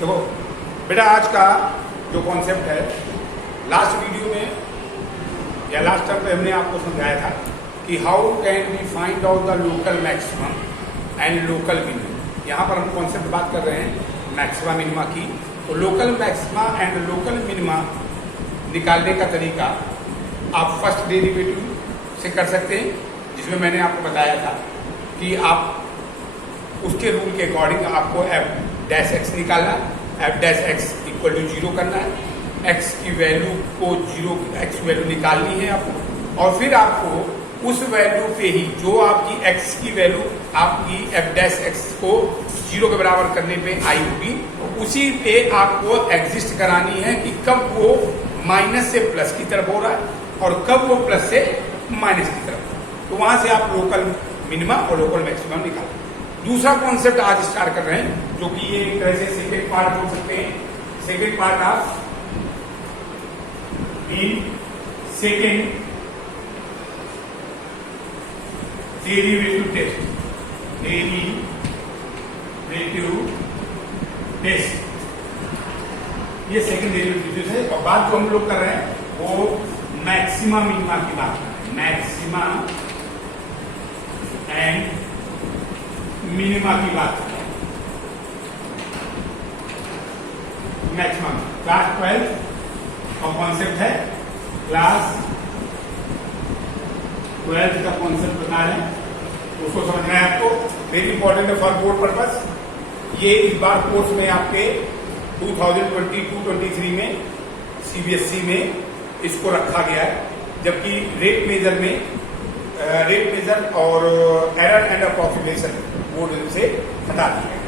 देखो बेटा, आज का जो कॉन्सेप्ट है, लास्ट वीडियो में या लास्ट टाइम पे हमने आपको समझाया था कि how can we find out the local maximum and local minimum. यहाँ पर हम कॉन्सेप्ट बात कर रहे हैं मैक्सिमा मिनिमा की। तो local maxima and local minima निकालने का तरीका आप फर्स्ट डेरिवेटिव से कर सकते हैं, जिसमें मैंने आपको बताया था कि आप उसके रूल के अकॉर्डिंग आपको एफ डैश एक्स निकालना है, f dash x equal to 0 करना है, एक्स की वैल्यू को 0 एक्स वैल्यू निकालनी है आपको, और फिर आपको उस वैल्यू पे ही जो आपकी एक्स की वैल्यू आपकी एफ डैश एक्स को 0 के बराबर करने पे आई होगी, उसी पे आपको एग्जिस्ट करानी है कि कब वो माइनस से प्लस की तरफ हो रहा है और कब वो प्लस से माइनस की तरफ। तो वहां से आप लोकल मिनिमा और लोकल मैक्सिमम निकालें। दूसरा कॉन्सेप्ट आज स्टार्ट कर रहे हैं, जो कि ये एक तरह से सेकेंड पार्ट बोल सकते हैं। Second part of in second derivative test, derivative test, ये सेकेंड डेरिवेटिव है। और बात जो हम लोग कर रहे हैं वो मैक्सिमा मिनिमा की बात कर रहे हैं, मैक्सिमा एंड मिनिमा की बात करें। मैक्सिमम क्लास 12 का कॉन्सेप्ट है, क्लास 12 का कॉन्सेप्ट बता रहे हैं, उसको समझना है आपको। वेरी इंपॉर्टेंट है फॉर बोर्ड पर्पस। ये इस बार कोर्स में आपके 2022-23 में सीबीएसई में इसको रखा गया है, जबकि रेट मेजर और एरर एंड अप्रॉक्सीमेशन बोर्ड से हटा दिया है।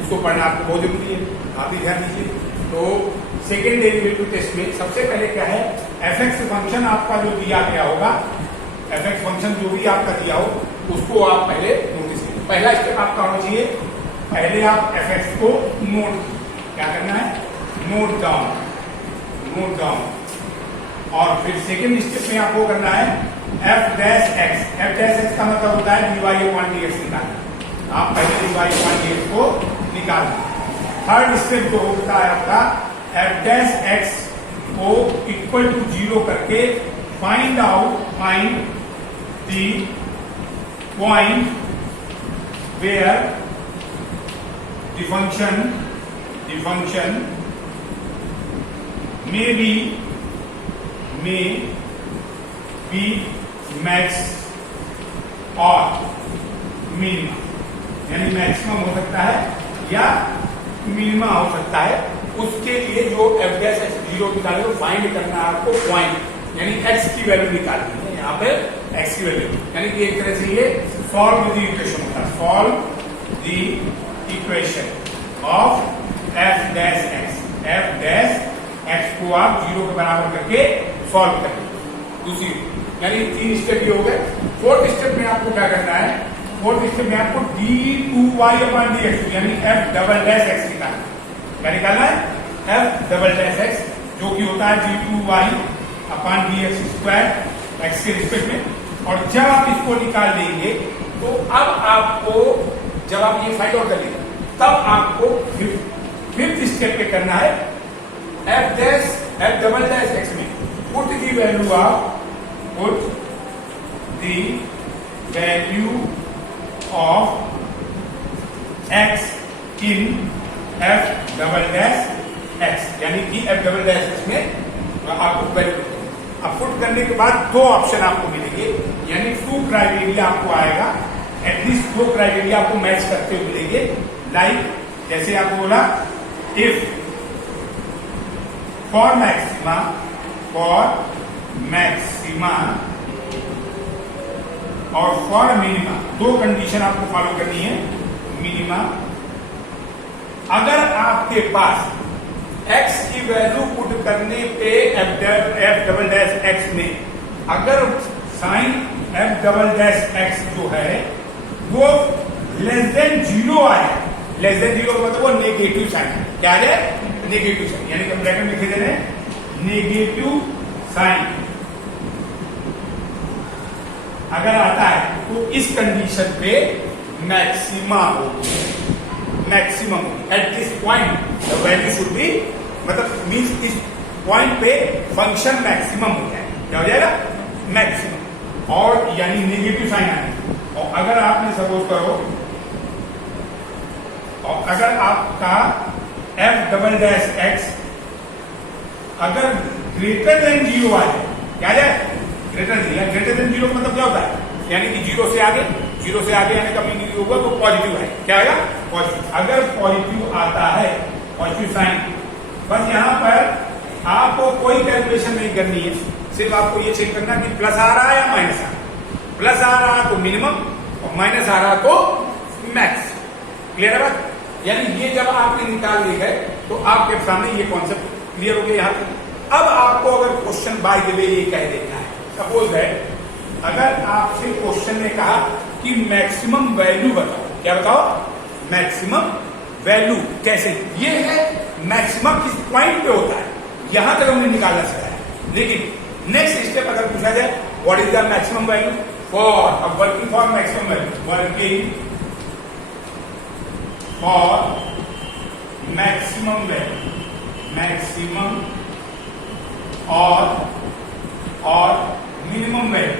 इसको पढ़ना आपको बहुत जरूरी है, आप भी ध्यान दीजिए। तो सेकेंड डेरिवेटिव टेस्ट में सबसे पहले क्या है, एफ एक्स फंक्शन आपका जो दिया गया होगा, एफ एक्स फंक्शन जो भी आपका दिया हो उसको आप पहले नोटिस कीजिए। पहला स्टेप आपका होना चाहिए, पहले आप एफ एक्स को नोट, क्या करना है, नोट डाउन। और फिर सेकेंड स्टेप में आपको करना है f dash x. F dash x का मतलब होता है डीवाई अपॉन डीएक्स निकालना। आप पहले डीवाई अपॉन डीएक्स को निकालना। थर्ड स्टेप जो होता है आपका, एफ डैश एक्स को इक्वल टू 0 करके find the point where the function may be max और मिनिमा, यानी मैक्सिमम हो सकता है या मिनिमा हो सकता है। उसके लिए जो एफ डैश एक्स 0 निकाले तो फाइंड करना है आपको पॉइंट, यानी एक्स की वैल्यू निकालनी है। यहाँ पे एक्स की वैल्यू, यानी कि एक तरह से ये सॉल्व द इक्वेशन होता है, solve the equation of F dash x. F dash x को आप 0 के बराबर करके सॉल्व करें। दूसरी, यानी 3 स्टेप ये हो गए। फोर्थ स्टेप में आपको क्या करना है, फोर्थ स्टेप में आपको d2y अपॉन dx, यानी एफ डबल डैश एक्स निकालना। क्या निकालना है, एफ डबल डैश एक्स, जो कि होता है d2y upon dx square x के रिस्पेक्ट में। और जब आप इसको निकाल लेंगे तो अब आपको, जब आप ये फाइंड आउट कर लेंगे, तब आपको फिफ्थ स्टेप पे करना है एफ डबल डैश एक्स में put the value of x in F double dash x, यानी कि एफ डबल डैश एक्स में आपको वैल्यू। अब पुट करने के बाद 2 ऑप्शन आपको मिलेंगे, यानी 2 क्राइटेरिया आपको आएगा, एटलीस्ट 2 क्राइटेरिया आपको मैच करते हुए मिलेंगे। लाइक जैसे आपको बोला, इफ फॉर मैक्सिमा और फॉर मिनिमा, 2 कंडीशन आपको फॉलो करनी है। मिनिमा, अगर आपके पास x की वैल्यू पुट करने पे एफ डबल डैश एक्स में अगर sign f double dash x जो है वो लेस देन 0 आए, लेस देन 0 मतलब वो नेगेटिव साइन, क्या है, नेगेटिव साइन, यानी कि ब्रैकेट में लिखे दे रहे हैं नेगेटिव साइन अगर आता है तो इस कंडीशन पे मैक्सिमा होगी। मैक्सिमम होगी। At this point the value should be, मतलब मीन्स इस पॉइंट पे फंक्शन मैक्सिमम हो जाए। क्या हो जाएगा? मैक्सिमम। और यानी नेगेटिव साइन आने। और अगर आपने सपोज करो, और अगर आपका एफ डबल डैश एक्स अगर ग्रेटर देन जीरो आ जाए, क्या जाए? ग्रेटर देन जीरो का मतलब क्या होता है? यानी कि जीरो से आगे आने का मीनिंग होगा तो पॉजिटिव है। क्या आएगा? पॉजिटिव। अगर पॉजिटिव आता है, पॉजिटिव साइन, बस यहां पर आपको कोई कैलकुलेशन नहीं करनी है, सिर्फ आपको ये चेक करना कि प्लस आ रहा है या माइनस आ रहा है। प्लस आ रहा तो मिनिमम और माइनस आ रहा तो मैक्स। क्लियर है बात? यानी ये जब आपने निकाल ली है तो आपके सामने ये कॉन्सेप्ट क्लियर हो गया यहां तक। अब आपको अगर क्वेश्चन बाय द वे ये कह देता है, सपोज है अगर आपसे क्वेश्चन ने कहा कि मैक्सिमम वैल्यू बताओ, क्या बताओ? Maximum value. कैसे? ये है मैक्सिमम किस पॉइंट पे होता है, यहां तक हमने निकालना सिखाया। लेकिन नेक्स्ट स्टेप अगर पूछा जाए what is the maximum value for working for maximum value, working for maximum value, maximum और minimum value,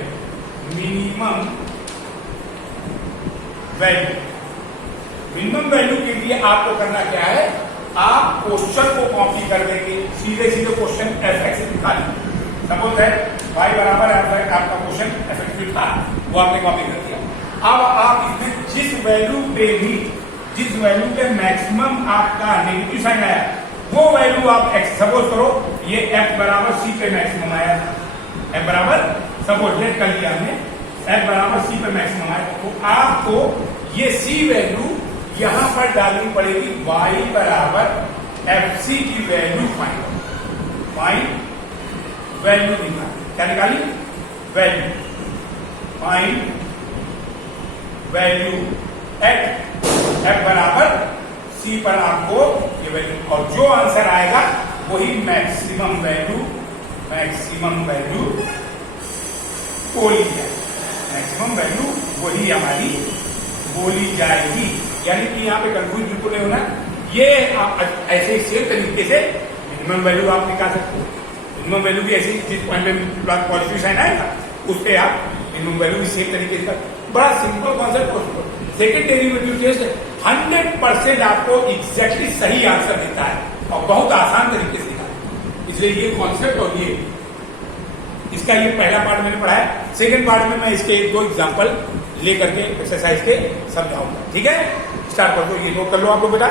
minimum value. Minimum value के लिए आपको करना क्या है? आप क्वेश्चन को कॉपी कर देंगे, सीधे सीधे क्वेश्चन एफ एक्स लिखा लीजिए। सपोज है y बराबर एफ एक्स, आपका क्वेश्चन एफ एक्स था, वो आपने कॉपी कर दिया। अब आप इसमें जिस वैल्यू पे मैक्सिमम आपका नेगेटिव साइन आया, वो वैल्यू आप एक्स, सपोज करो ये एफ बराबर सी पे मैक्सिमम आया था, एफ बराबर, सपोज लेट कर लिया हमने, एफ बराबर सी पे मैक्सिमम आया, तो आपको ये सी वैल्यू यहां पर डालनी पड़ेगी। y बराबर एफ सी की वैल्यू फाइंड वैल्यू निकाली। क्या निकाली? Value. Find value at f बराबर सी पर आपको ये वैल्यू, और जो आंसर आएगा वही मैक्सिमम वैल्यू बोली जाएगी। मैक्सिमम वैल्यू वही हमारी बोली जाएगी। यानी कि यहाँ पे कंफ्यूज बिल्कुल नहीं होना। ये आप ऐसे ही सेम तरीके से मिनिमम वैल्यू आप निकाल सकते हो। मिनिमम वैल्यू भी ऐसी, जिस पॉइंट पे पॉजिटिव साइन आएगा उस पे आप मिनिमम वैल्यू भी सेम तरीके से, बड़ा simple concept. Second derivative test 100% आपको एग्जैक्टली सही आंसर देता है और बहुत आसान तरीके से दिखा है। इसलिए ये कॉन्सेप्ट और ये इसका ये पहला पार्ट मैंने पढ़ाया। सेकेंड पार्ट में मैं इसके 1-2 एग्जाम्पल लेकर के एक्सरसाइज के समझाऊंगा। ठीक है, स्टार्ट कर दो, ये नोट कर लो आप लोग बेटा।